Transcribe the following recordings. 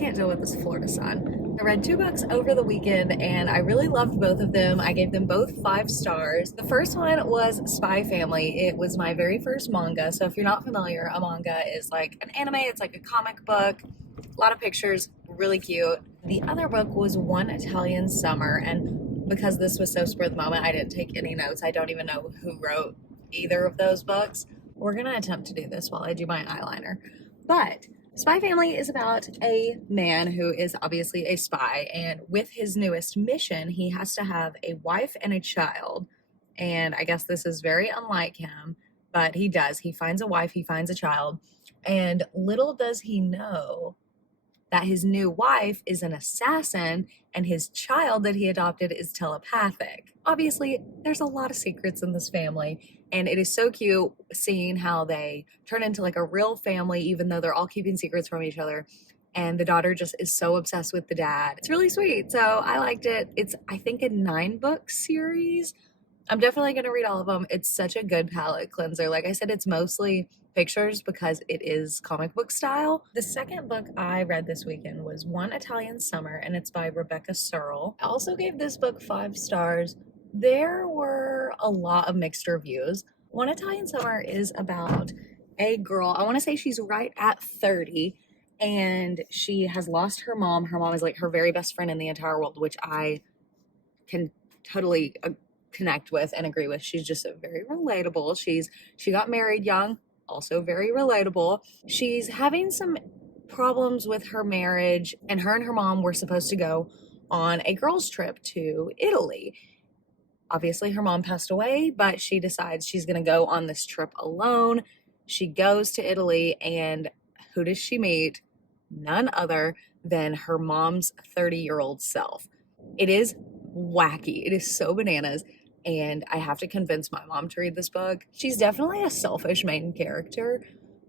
can't deal with this Florida sun. I read 2 books over the weekend and I really loved both of them. I gave them both 5 stars. The first one was Spy Family. It was my very first manga. So if you're not familiar, a manga is like an anime. It's like a comic book, a lot of pictures, really cute. The other book was One Italian Summer, and because this was so spur of the moment, I didn't take any notes. I don't even know who wrote either of those books. We're gonna attempt to do this while I do my eyeliner. But Spy Family is about a man who is obviously a spy, and with his newest mission, he has to have a wife and a child. And I guess this is very unlike him, but he does. He finds a wife, he finds a child, and little does he know that his new wife is an assassin and his child that he adopted is telepathic. Obviously, there's a lot of secrets in this family, and it is so cute seeing how they turn into like a real family, even though they're all keeping secrets from each other. And the daughter just is so obsessed with the dad. It's really sweet. So I liked it. It's, I think, a 9-book series. I'm definitely going to read all of them. It's such a good palette cleanser. Like I said, it's mostly pictures because it is comic book style. The second book I read this weekend was One Italian Summer, and it's by Rebecca Serle. I also gave this book 5 stars. There were a lot of mixed reviews. One Italian Summer is about a girl, I want to say she's right at 30, and she has lost her mom. Her mom is like her very best friend in the entire world, which I can totally connect with and agree with. She's just very relatable. She got married young, also very relatable. She's having some problems with her marriage, and her mom were supposed to go on a girls' trip to Italy. Obviously, her mom passed away, but she decides she's going to go on this trip alone. She goes to Italy, and who does she meet? None other than her mom's 30-year-old self. It is wacky. It is so bananas. And I have to convince my mom to read this book. She's definitely a selfish main character,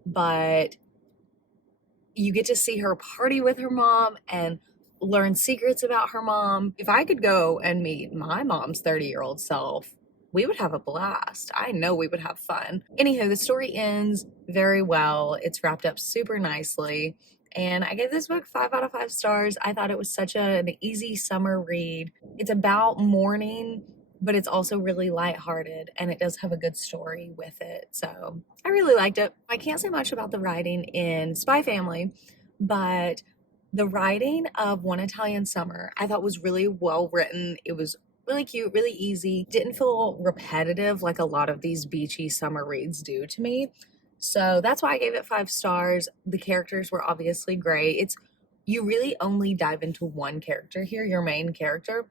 but you get to see her party with her mom and learn secrets about her mom. If I could go and meet my mom's 30-year-old self, we would have a blast. I know we would have fun. Anywho, the story ends very well. It's wrapped up super nicely. And I gave this book 5 out of 5 stars. I thought it was such an easy summer read. It's about mourning, but it's also really lighthearted, and it does have a good story with it. So I really liked it. I can't say much about the writing in Spy Family, but the writing of One Italian Summer I thought was really well written. It was really cute, really easy. Didn't feel repetitive like a lot of these beachy summer reads do to me. So that's why I gave it 5 stars. The characters were obviously great. You really only dive into one character here, your main character,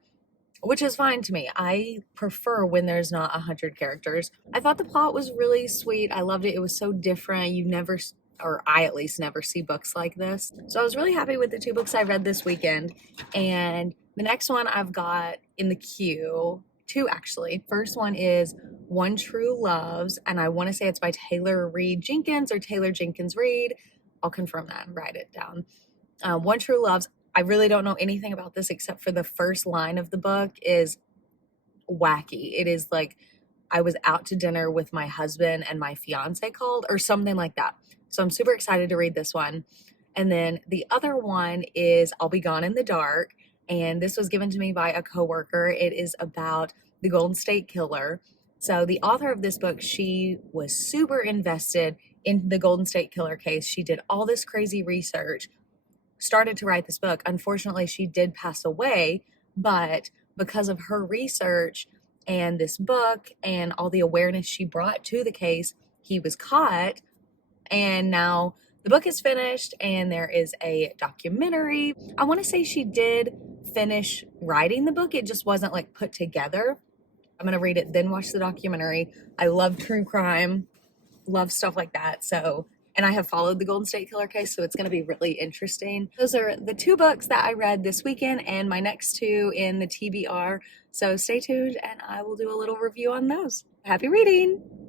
which is fine to me. I prefer when there's not 100 characters. I thought the plot was really sweet. I loved it. It was so different. You never, or I at least never see books like this. So I was really happy with the 2 books I read this weekend. And the next one I've got in the queue, 2 actually. First one is One True Loves, and I want to say it's by Taylor Reid Jenkins or Taylor Jenkins Reid. I'll confirm that and write it down. One True Loves, I really don't know anything about this except for the first line of the book is wacky. It is like, I was out to dinner with my husband and my fiance called, or something like that. So I'm super excited to read this one. And then the other one is I'll Be Gone in the Dark. And this was given to me by a coworker. It is about the Golden State Killer. So the author of this book, she was super invested in the Golden State Killer case. She did all this crazy research, started to write this book. Unfortunately, she did pass away, but because of her research and this book and all the awareness she brought to the case, he was caught. And now the book is finished and there is a documentary. I want to say she did finish writing the book. It just wasn't like put together. I'm going to read it, then watch the documentary. I love true crime, love stuff like that. So, and I have followed the Golden State Killer case, so it's going to be really interesting. Those are the 2 books that I read this weekend and my next 2 in the TBR. So stay tuned and I will do a little review on those. Happy reading!